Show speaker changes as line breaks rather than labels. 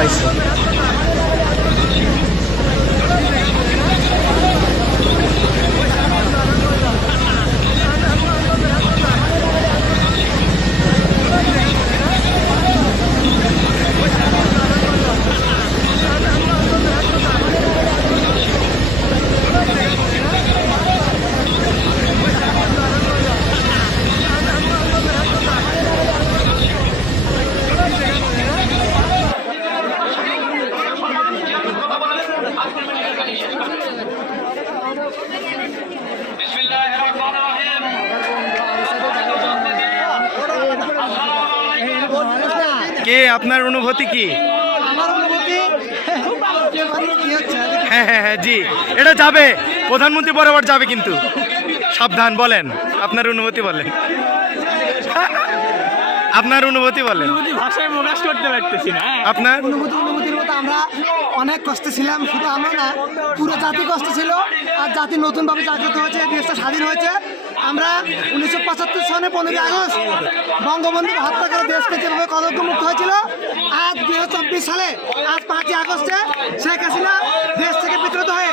不好意思。কে
আপনার অনুভূতি কি?
হ্যাঁ হ্যাঁ হ্যাঁ জি। এটা যাবে। প্রধানমন্ত্রী বরাবর যাবে কিন্তু। সাবধান বলেন। আপনার অনুভূতি বলেন। আপনার অনুভূতি বলেন।
অনুভূতি ভাষায় প্রকাশ করতে পারতেছি না হ্যাঁ।
আপনার?
অনুভূতি অনুভূতির মতো আমরা অনেক কষ্টে ছিলাম শুধু আমরা না পুরো জাতি কষ্ট ছিল আর জাতি নতুনভাবে জাগ্রত হয়েছে দেশটা স্বাধীন হয়েছে। আমরা উনিশশো পঁচাত্তর সনে পনেরোই আগস্ট বঙ্গবন্ধু হত্যা করে দেশকে যেভাবে কলঙ্কমুক্ত হয়েছিল, আজ দু হাজার চব্বিশ সালে, আজ পাঁচই আগস্টে শেখ হাসিনা দেশ থেকে বিতরিত হয়ে!